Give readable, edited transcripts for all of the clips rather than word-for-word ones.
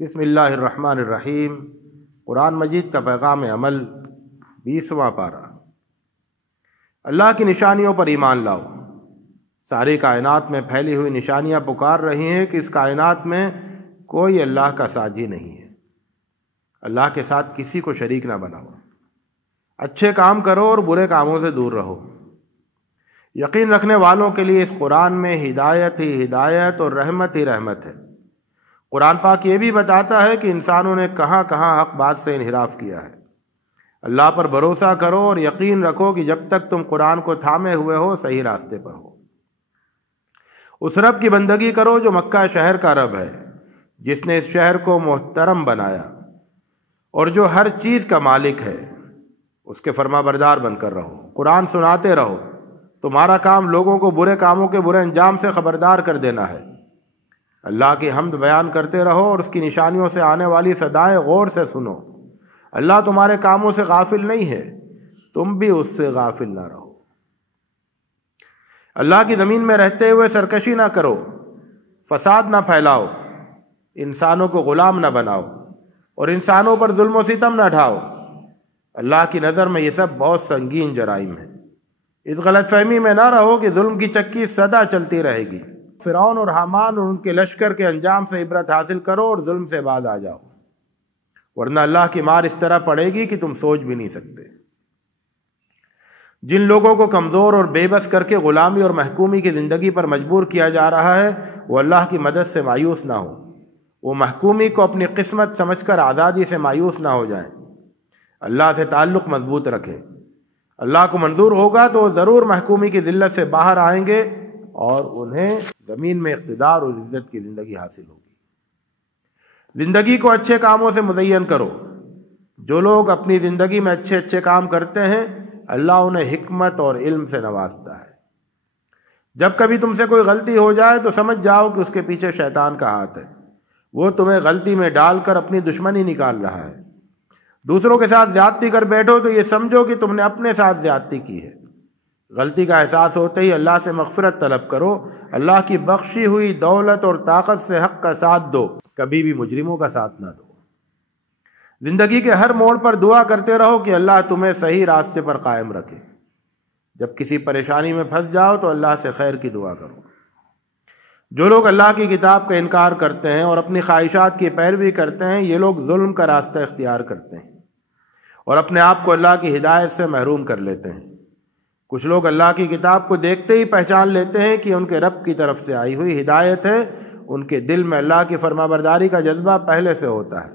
بسم اللہ الرحمن الرحیم۔ قرآن مجید کا پیغام عمل 20واں پارہ۔ اللہ کی نشانیوں پر ایمان لاؤ۔ ساری کائنات میں پھیلی ہوئی نشانیاں پکار رہی ہیں کہ اس کائنات میں کوئی اللہ کا ساجی نہیں ہے۔ اللہ کے ساتھ کسی کو شریک نہ بناؤ۔ اچھے کام کرو اور برے کاموں سے دور رہو۔ یقین رکھنے والوں کے لیے اس قرآن میں ہدایت ہی ہدایت اور رحمت ہی رحمت ہے۔ قرآن پاک یہ بھی بتاتا ہے کہ انسانوں نے کہاں کہاں حق بات سے انحراف کیا ہے۔ اللہ پر بھروسہ کرو اور یقین رکھو کہ جب تک تم قرآن کو تھامے ہوئے ہو صحیح راستے پر ہو۔ اس رب کی بندگی کرو جو مکہ شہر کا رب ہے، جس نے اس شہر کو محترم بنایا اور جو ہر چیز کا مالک ہے۔ اس کے فرما بردار بن کر رہو، قرآن سناتے رہو۔ تمہارا کام لوگوں کو برے کاموں کے برے انجام سے خبردار کر دینا ہے۔ اللہ کی حمد بیان کرتے رہو اور اس کی نشانیوں سے آنے والی صدائیں غور سے سنو۔ اللہ تمہارے کاموں سے غافل نہیں ہے، تم بھی اس سے غافل نہ رہو۔ اللہ کی زمین میں رہتے ہوئے سرکشی نہ کرو، فساد نہ پھیلاؤ، انسانوں کو غلام نہ بناؤ اور انسانوں پر ظلم و ستم نہ ڈھاؤ۔ اللہ کی نظر میں یہ سب بہت سنگین جرائم ہیں۔ اس غلط فہمی میں نہ رہو کہ ظلم کی چکی سدا چلتی رہے گی۔ فرعون اور حامان اور ان کے لشکر کے انجام سے عبرت حاصل کرو اور ظلم سے باز آ جاؤ، ورنہ اللہ کی مار اس طرح پڑے گی کہ تم سوچ بھی نہیں سکتے۔ جن لوگوں کو کمزور اور بے بس کر کے غلامی اور محکومی کی زندگی پر مجبور کیا جا رہا ہے، وہ اللہ کی مدد سے مایوس نہ ہو۔ وہ محکومی کو اپنی قسمت سمجھ کر آزادی سے مایوس نہ ہو جائیں۔ اللہ سے تعلق مضبوط رکھیں۔ اللہ کو منظور ہوگا تو وہ ضرور محکومی کی ذلت سے باہر آئیں گے اور انہیں زمین میں اقتدار اور عزت کی زندگی حاصل ہوگی۔ زندگی کو اچھے کاموں سے مزین کرو۔ جو لوگ اپنی زندگی میں اچھے اچھے کام کرتے ہیں، اللہ انہیں حکمت اور علم سے نوازتا ہے۔ جب کبھی تم سے کوئی غلطی ہو جائے تو سمجھ جاؤ کہ اس کے پیچھے شیطان کا ہاتھ ہے۔ وہ تمہیں غلطی میں ڈال کر اپنی دشمنی نکال رہا ہے۔ دوسروں کے ساتھ زیادتی کر بیٹھو تو یہ سمجھو کہ تم نے اپنے ساتھ زیادتی کی ہے۔ غلطی کا احساس ہوتے ہی اللہ سے مغفرت طلب کرو۔ اللہ کی بخشی ہوئی دولت اور طاقت سے حق کا ساتھ دو، کبھی بھی مجرموں کا ساتھ نہ دو۔ زندگی کے ہر موڑ پر دعا کرتے رہو کہ اللہ تمہیں صحیح راستے پر قائم رکھے۔ جب کسی پریشانی میں پھنس جاؤ تو اللہ سے خیر کی دعا کرو۔ جو لوگ اللہ کی کتاب کا انکار کرتے ہیں اور اپنی خواہشات کی پیروی کرتے ہیں، یہ لوگ ظلم کا راستہ اختیار کرتے ہیں اور اپنے آپ کو اللہ کی ہدایت سے محروم کر لیتے ہیں۔ کچھ لوگ اللہ کی کتاب کو دیکھتے ہی پہچان لیتے ہیں کہ ان کے رب کی طرف سے آئی ہوئی ہدایت ہے۔ ان کے دل میں اللہ کی فرما برداری کا جذبہ پہلے سے ہوتا ہے۔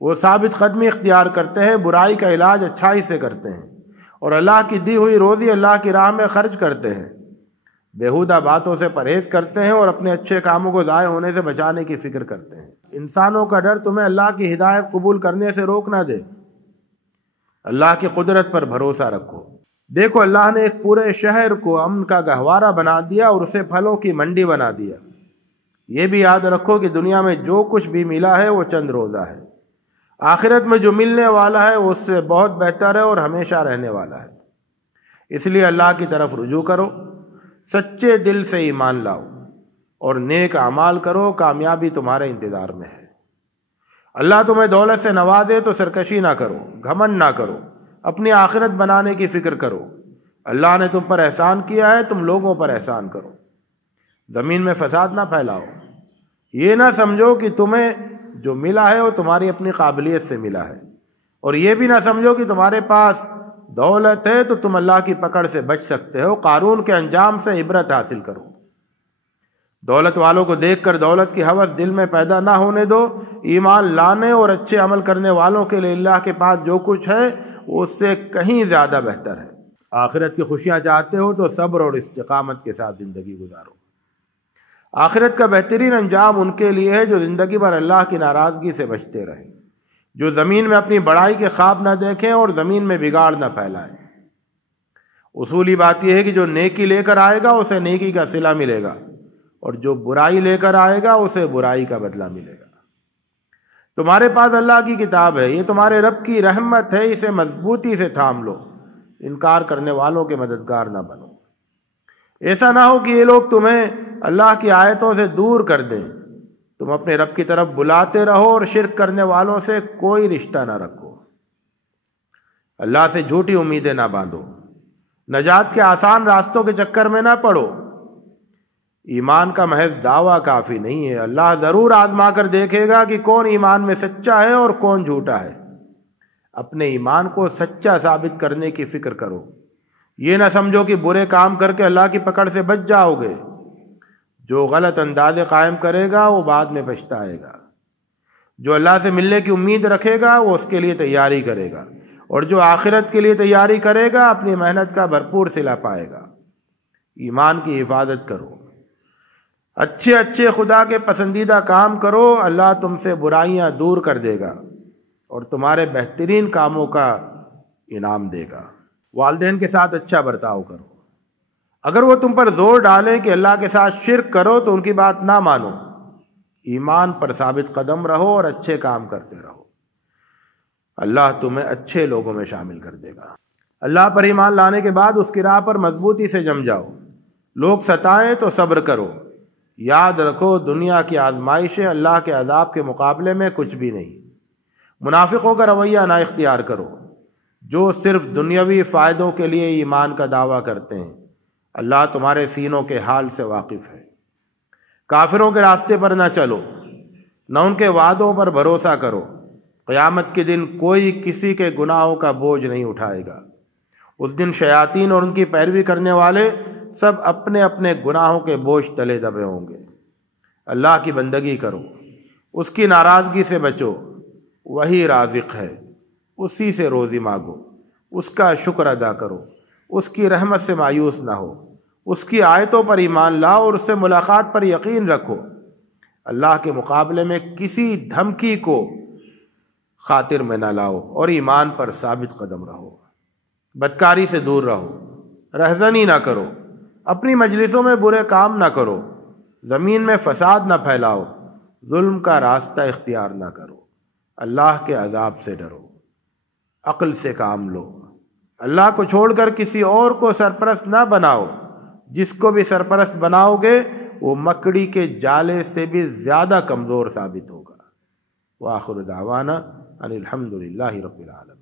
وہ ثابت قدمی اختیار کرتے ہیں، برائی کا علاج اچھائی سے کرتے ہیں اور اللہ کی دی ہوئی روزی اللہ کی راہ میں خرچ کرتے ہیں۔ بیہودہ باتوں سے پرہیز کرتے ہیں اور اپنے اچھے کاموں کو ضائع ہونے سے بچانے کی فکر کرتے ہیں۔ انسانوں کا ڈر تمہیں اللہ کی ہدایت قبول کرنے سے روک نہ دے۔ اللہ کی قدرت پر بھروسہ رکھو۔ دیکھو، اللہ نے ایک پورے شہر کو امن کا گہوارہ بنا دیا اور اسے پھلوں کی منڈی بنا دیا۔ یہ بھی یاد رکھو کہ دنیا میں جو کچھ بھی ملا ہے وہ چند روزہ ہے۔ آخرت میں جو ملنے والا ہے وہ اس سے بہت بہتر ہے اور ہمیشہ رہنے والا ہے۔ اس لیے اللہ کی طرف رجوع کرو، سچے دل سے ایمان لاؤ اور نیک اعمال کرو، کامیابی تمہارے انتظار میں ہے۔ اللہ تمہیں دولت سے نوازے تو سرکشی نہ کرو، گھمنڈ نہ کرو، اپنی آخرت بنانے کی فکر کرو۔ اللہ نے تم پر احسان کیا ہے، تم لوگوں پر احسان کرو۔ زمین میں فساد نہ پھیلاؤ۔ یہ نہ سمجھو کہ تمہیں جو ملا ہے وہ تمہاری اپنی قابلیت سے ملا ہے، اور یہ بھی نہ سمجھو کہ تمہارے پاس دولت ہے تو تم اللہ کی پکڑ سے بچ سکتے ہو۔ قارون کے انجام سے عبرت حاصل کرو۔ دولت والوں کو دیکھ کر دولت کی ہوس دل میں پیدا نہ ہونے دو۔ ایمان لانے اور اچھے عمل کرنے والوں کے لیے اللہ کے پاس جو کچھ ہے وہ اس سے کہیں زیادہ بہتر ہے۔ آخرت کی خوشیاں چاہتے ہو تو صبر اور استقامت کے ساتھ زندگی گزارو۔ آخرت کا بہترین انجام ان کے لیے ہے جو زندگی بھر اللہ کی ناراضگی سے بچتے رہیں، جو زمین میں اپنی بڑائی کے خواب نہ دیکھیں اور زمین میں بگاڑ نہ پھیلائیں۔ اصولی بات یہ ہے کہ جو نیکی لے کر آئے گا اسے نیکی کا صلہ ملے گا، اور جو برائی لے کر آئے گا اسے برائی کا بدلہ ملے گا۔ تمہارے پاس اللہ کی کتاب ہے، یہ تمہارے رب کی رحمت ہے، اسے مضبوطی سے تھام لو۔ انکار کرنے والوں کے مددگار نہ بنو۔ ایسا نہ ہو کہ یہ لوگ تمہیں اللہ کی آیتوں سے دور کر دیں، تم اپنے رب کی طرف بلاتے رہو اور شرک کرنے والوں سے کوئی رشتہ نہ رکھو۔ اللہ سے جھوٹی امیدیں نہ باندھو، نجات کے آسان راستوں کے چکر میں نہ پڑو۔ ایمان کا محض دعویٰ کافی نہیں ہے، اللہ ضرور آزما کر دیکھے گا کہ کون ایمان میں سچا ہے اور کون جھوٹا ہے۔ اپنے ایمان کو سچا ثابت کرنے کی فکر کرو، یہ نہ سمجھو کہ برے کام کر کے اللہ کی پکڑ سے بچ جاؤ گے۔ جو غلط اندازے قائم کرے گا وہ بعد میں پچھتائے گا۔ جو اللہ سے ملنے کی امید رکھے گا وہ اس کے لیے تیاری کرے گا، اور جو آخرت کے لیے تیاری کرے گا اپنی محنت کا بھرپور صلہ پائے گا۔ ایمان کی حفاظت کرو، اچھے اچھے خدا کے پسندیدہ کام کرو، اللہ تم سے برائیاں دور کر دے گا اور تمہارے بہترین کاموں کا انعام دے گا۔ والدین کے ساتھ اچھا برتاؤ کرو، اگر وہ تم پر زور ڈالیں کہ اللہ کے ساتھ شرک کرو تو ان کی بات نہ مانو۔ ایمان پر ثابت قدم رہو اور اچھے کام کرتے رہو، اللہ تمہیں اچھے لوگوں میں شامل کر دے گا۔ اللہ پر ایمان لانے کے بعد اس کی راہ پر مضبوطی سے جم جاؤ۔ لوگ ستائیں تو صبر کرو، یاد رکھو دنیا کی آزمائشیں اللہ کے عذاب کے مقابلے میں کچھ بھی نہیں۔ منافقوں کا رویہ نہ اختیار کرو جو صرف دنیاوی فائدوں کے لیے ایمان کا دعویٰ کرتے ہیں۔ اللہ تمہارے سینوں کے حال سے واقف ہے۔ کافروں کے راستے پر نہ چلو، نہ ان کے وعدوں پر بھروسہ کرو۔ قیامت کے دن کوئی کسی کے گناہوں کا بوجھ نہیں اٹھائے گا۔ اس دن شیاطین اور ان کی پیروی کرنے والے سب اپنے اپنے گناہوں کے بوجھ تلے دبے ہوں گے۔ اللہ کی بندگی کرو، اس کی ناراضگی سے بچو، وہی رازق ہے، اسی سے روزی مانگو، اس کا شکر ادا کرو، اس کی رحمت سے مایوس نہ ہو، اس کی آیتوں پر ایمان لاؤ اور اس سے ملاقات پر یقین رکھو۔ اللہ کے مقابلے میں کسی دھمکی کو خاطر میں نہ لاؤ اور ایمان پر ثابت قدم رہو۔ بدکاری سے دور رہو، رہزنی نہ کرو، اپنی مجلسوں میں برے کام نہ کرو، زمین میں فساد نہ پھیلاؤ، ظلم کا راستہ اختیار نہ کرو، اللہ کے عذاب سے ڈرو، عقل سے کام لو، اللہ کو چھوڑ کر کسی اور کو سرپرست نہ بناؤ۔ جس کو بھی سرپرست بناؤ گے وہ مکڑی کے جالے سے بھی زیادہ کمزور ثابت ہوگا۔ وآخر دعوانا ان الحمد للہ رب العالمین۔